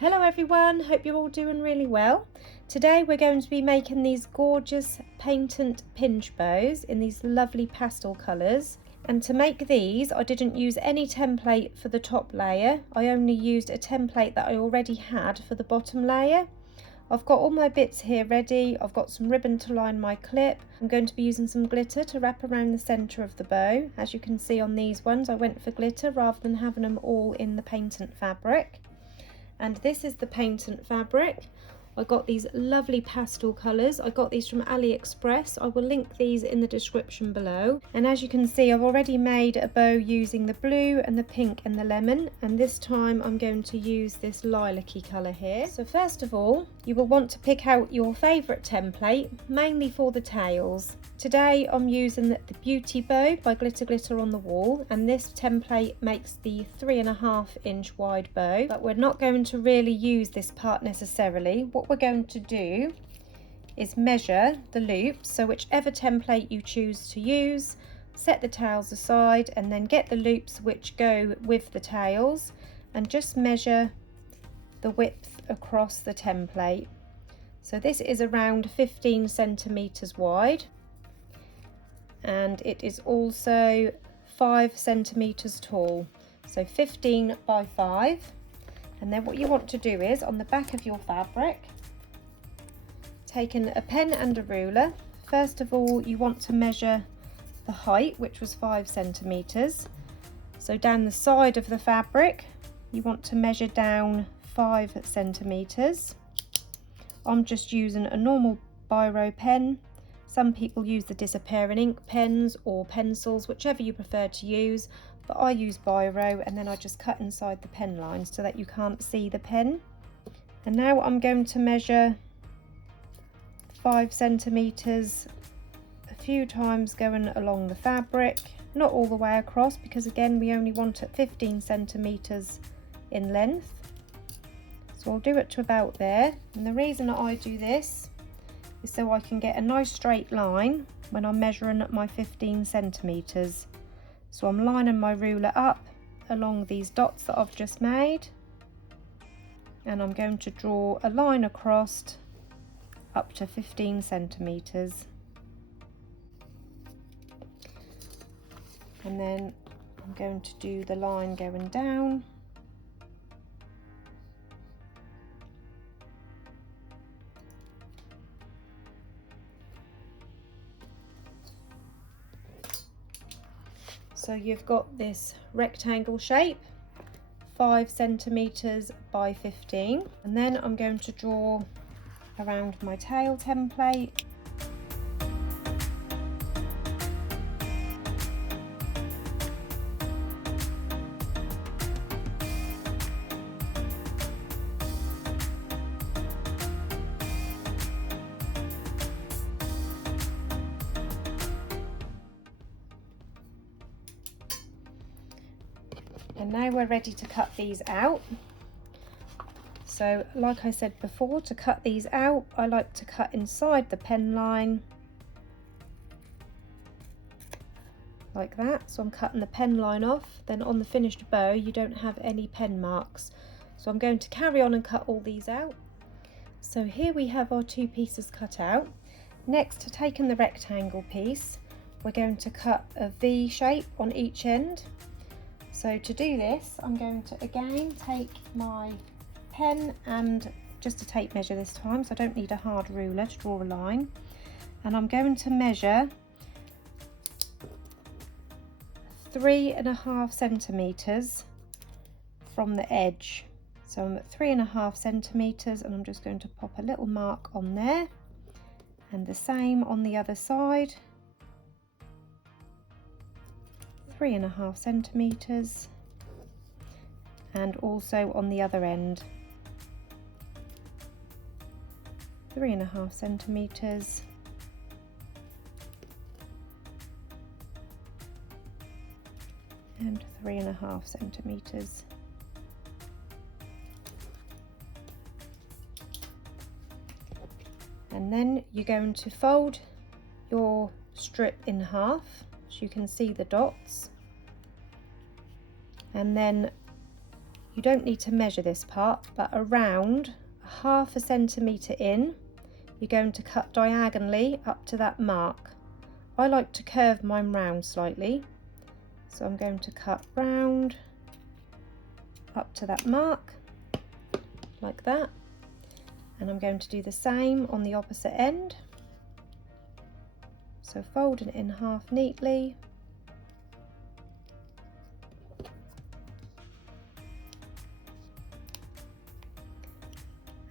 Hello everyone, hope you're all doing really well. Today we're going to be making these gorgeous patent pinch bows in these lovely pastel colours. And to make these I didn't use any template for the top layer, I only used a template that I already had for the bottom layer. I've got all my bits here ready, I've got some ribbon to line my clip. I'm going to be using some glitter to wrap around the centre of the bow. As you can see on these ones I went for glitter rather than having them all in the patent fabric. And this is the patent fabric. I got these lovely pastel colours. I got these from AliExpress. I will link these in the description below. And as you can see, I've already made a bow using the blue and the pink and the lemon. And this time I'm going to use this lilac-y colour here. So first of all, you will want to pick out your favourite template, mainly for the tails. Today I'm using the Beauty Bow by Glitter Glitter on the Wall, and this template makes the 3.5 inch wide bow, but we're not going to really use this part necessarily. What we're going to do is measure the loops, so whichever template you choose to use, set the tails aside and then get the loops which go with the tails and just measure the width across the template. So this is around 15 centimeters wide, and it is also 5 centimeters tall, so 15 by 5. And then what you want to do is, on the back of your fabric, taking a pen and a ruler, first of all you want to measure the height, which was 5 centimeters. So down the side of the fabric you want to measure down 5 centimeters. I'm just using a normal biro pen. Some people use the disappearing ink pens or pencils, whichever you prefer to use, but I use biro, and then I just cut inside the pen lines so that you can't see the pen. And now I'm going to measure 5 centimeters a few times going along the fabric, not all the way across, because again we only want it 15 centimeters in length. So I'll do it to about there, and the reason that I do this is so I can get a nice straight line when I'm measuring my 15 centimeters. So I'm lining my ruler up along these dots that I've just made, and I'm going to draw a line across up to 15 centimeters. And then I'm going to do the line going down. So you've got this rectangle shape, 5 centimeters by 15, and then I'm going to draw around my tail template. And now we're ready to cut these out. So like I said before, to cut these out I like to cut inside the pen line like that. So I'm cutting the pen line off, then on the finished bow you don't have any pen marks. So I'm going to carry on and cut all these out. So here we have our 2 pieces cut out. Next, taking the rectangle piece, we're going to cut a V shape on each end. So to do this, I'm going to again take my pen and just a tape measure this time, so I don't need a hard ruler to draw a line. And I'm going to measure 3.5 centimeters from the edge. So I'm at 3.5 centimeters, and I'm just going to pop a little mark on there, and the same on the other side. 3.5 centimeters, and also on the other end 3.5 centimeters, and 3.5 centimeters. And then you're going to fold your strip in half, so you can see the dots, and then you don't need to measure this part, but around 1/2 centimetre in, you're going to cut diagonally up to that mark. I like to curve mine round slightly, so I'm going to cut round up to that mark like that, and I'm going to do the same on the opposite end. So folding it in half neatly,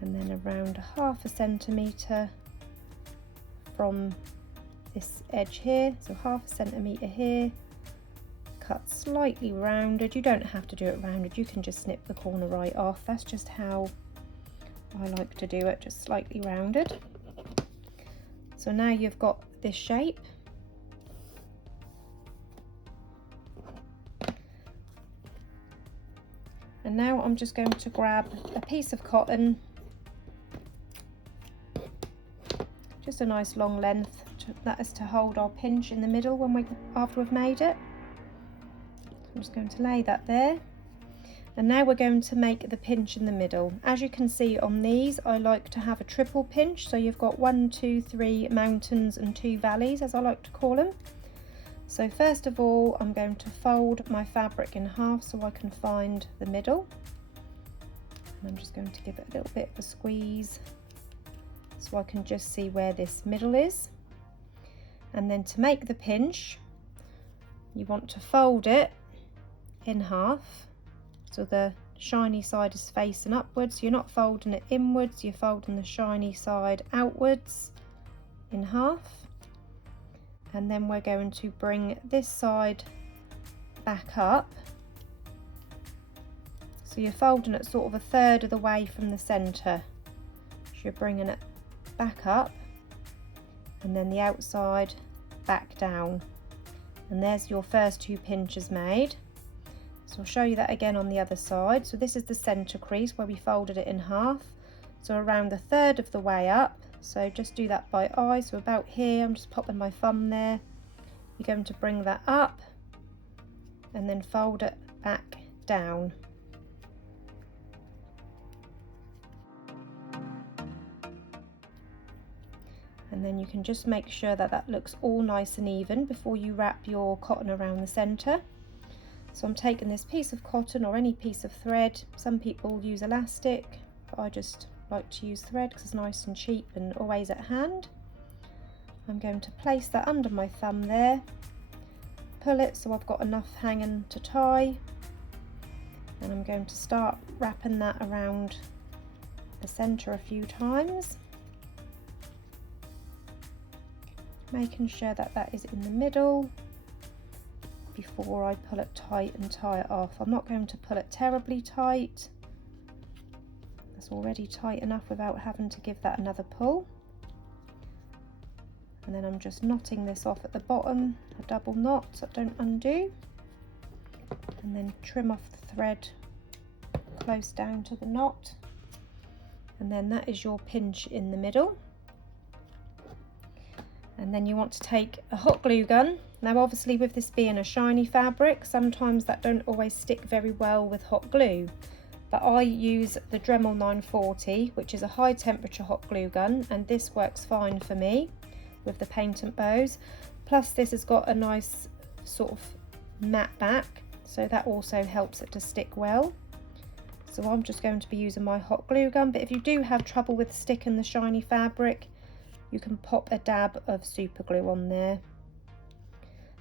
and then around 1/2 centimetre from this edge here, so 1/2 centimetre here, cut slightly rounded. You don't have to do it rounded, you can just snip the corner right off. That's just how I like to do it, just slightly rounded. So now you've got this shape. And now I'm just going to grab a piece of cotton, just a nice long length, that is to hold our pinch in the middle after we've made it. I'm just going to lay that there. And now we're going to make the pinch in the middle. As you can see on these, I like to have a triple pinch, so you've got 1, 2, 3 mountains and 2 valleys, as I like to call them. So first of all, I'm going to fold my fabric in half so I can find the middle. And I'm just going to give it a little bit of a squeeze so I can just see where this middle is. And then to make the pinch, you want to fold it in half, so the shiny side is facing upwards. You're not folding it inwards, you're folding the shiny side outwards in half. And then we're going to bring this side back up. So you're folding it sort of 1/3 of the way from the centre. So you're bringing it back up, and then the outside back down. And there's your first 2 pinches made. So I'll show you that again on the other side. So this is the centre crease where we folded it in half. So around 1/3 of the way up. So just do that by eye. So about here, I'm just popping my thumb there. You're going to bring that up and then fold it back down. And then you can just make sure that that looks all nice and even before you wrap your cotton around the centre. So I'm taking this piece of cotton or any piece of thread. Some people use elastic, but I just like to use thread because it's nice and cheap and always at hand. I'm going to place that under my thumb there, pull it so I've got enough hanging to tie, and I'm going to start wrapping that around the centre a few times, making sure that that is in the middle before I pull it tight and tie it off. I'm not going to pull it terribly tight. It's already tight enough without having to give that another pull. And then I'm just knotting this off at the bottom, a double knot so I don't undo, and then trim off the thread close down to the knot, and then that is your pinch in the middle. And then you want to take a hot glue gun. Now obviously with this being a shiny fabric, sometimes that don't always stick very well with hot glue, but I use the Dremel 940, which is a high temperature hot glue gun, and this works fine for me with the painted bows. Plus this has got a nice sort of matte back, so that also helps it to stick well. So I'm just going to be using my hot glue gun, but if you do have trouble with sticking the shiny fabric, you can pop a dab of super glue on there.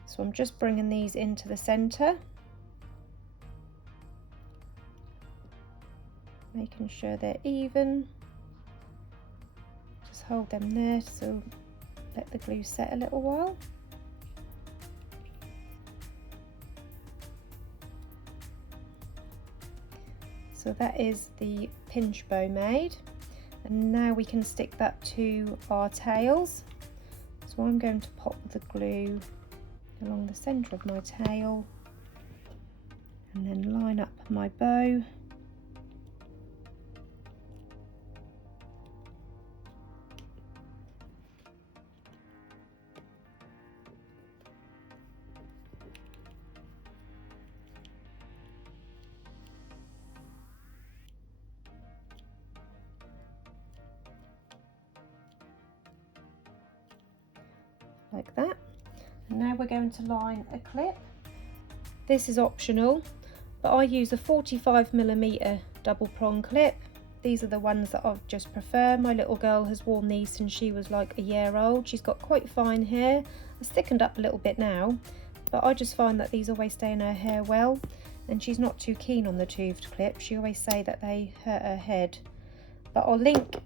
So I'm just bringing these into the centre, making sure they're even. Just hold them there, so let the glue set a little while. So that is the pinch bow made. And now we can stick that to our tails. So I'm going to pop the glue along the centre of my tail and then line up my bow. like that. And now we're going to line a clip. This is optional, but I use a 45mm double prong clip. These are the ones that I just prefer. My little girl has worn these since she was like a year old. She's got quite fine hair. It's thickened up a little bit now, but I just find that these always stay in her hair well, and she's not too keen on the toothed clips. She always say that they hurt her head. But I'll link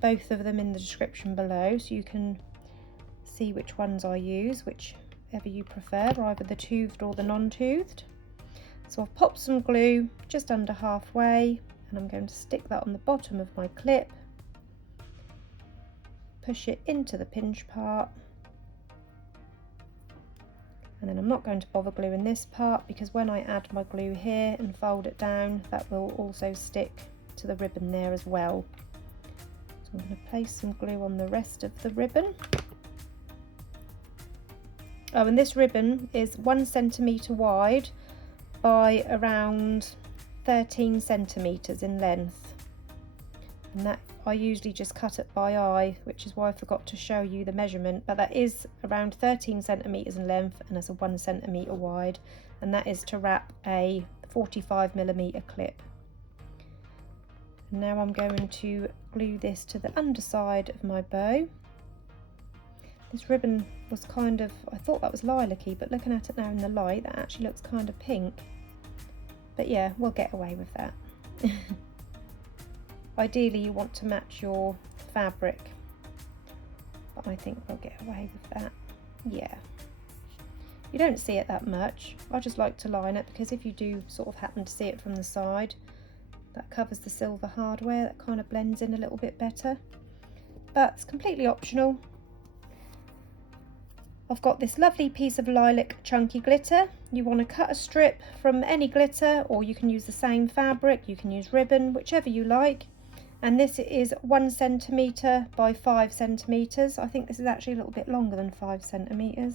both of them in the description below so you can see which ones I use, whichever you prefer, either the toothed or the non-toothed. So I've popped some glue just under halfway, and I'm going to stick that on the bottom of my clip, push it into the pinch part, and then I'm not going to bother gluing this part because when I add my glue here and fold it down, that will also stick to the ribbon there as well. So I'm going to place some glue on the rest of the ribbon. Oh, and this ribbon is 1 centimetre wide by around 13 centimetres in length, and that I usually just cut it by eye, which is why I forgot to show you the measurement, but that is around 13 centimetres in length and it's a 1 centimetre wide, and that is to wrap a 45mm clip. And now I'm going to glue this to the underside of my bow. This ribbon was kind of, I thought that was lilac-y, but looking at it now in the light, that actually looks kind of pink. But yeah, we'll get away with that. Ideally you want to match your fabric, but I think we'll get away with that. Yeah, you don't see it that much. I just like to line it because if you do sort of happen to see it from the side, that covers the silver hardware, that kind of blends in a little bit better, but it's completely optional. I've got this lovely piece of lilac chunky glitter. You want to cut a strip from any glitter, or you can use the same fabric, you can use ribbon, whichever you like. And this is 1 centimetre by 5 centimetres. I think this is actually a little bit longer than 5 centimetres.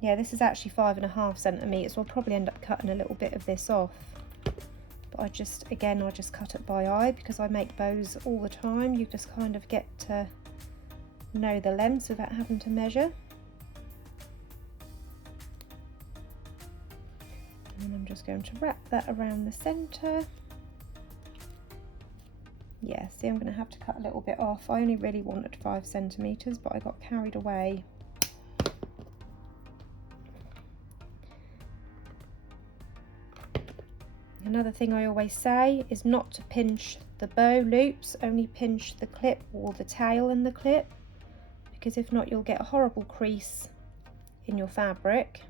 Yeah, this is actually 5.5 centimetres. We'll probably end up cutting a little bit of this off. But I just cut it by eye because I make bows all the time. You just kind of get to know the lengths without having to measure. And I'm just going to wrap that around the centre. Yeah, see, I'm going to have to cut a little bit off. I only really wanted 5 centimetres, but I got carried away. Another thing I always say is not to pinch the bow loops, only pinch the clip or the tail in the clip, because if not you'll get a horrible crease in your fabric.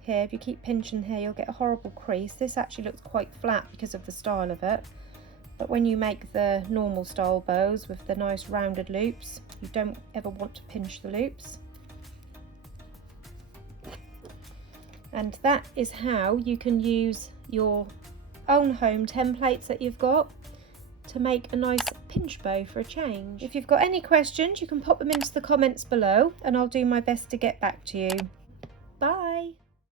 Here, if you keep pinching here, you'll get a horrible crease. This actually looks quite flat because of the style of it, but when you make the normal style bows with the nice rounded loops, you don't ever want to pinch the loops. And that is how you can use your own home templates that you've got to make a nice pinch bow for a change. If you've got any questions, you can pop them into the comments below and I'll do my best to get back to you. Bye!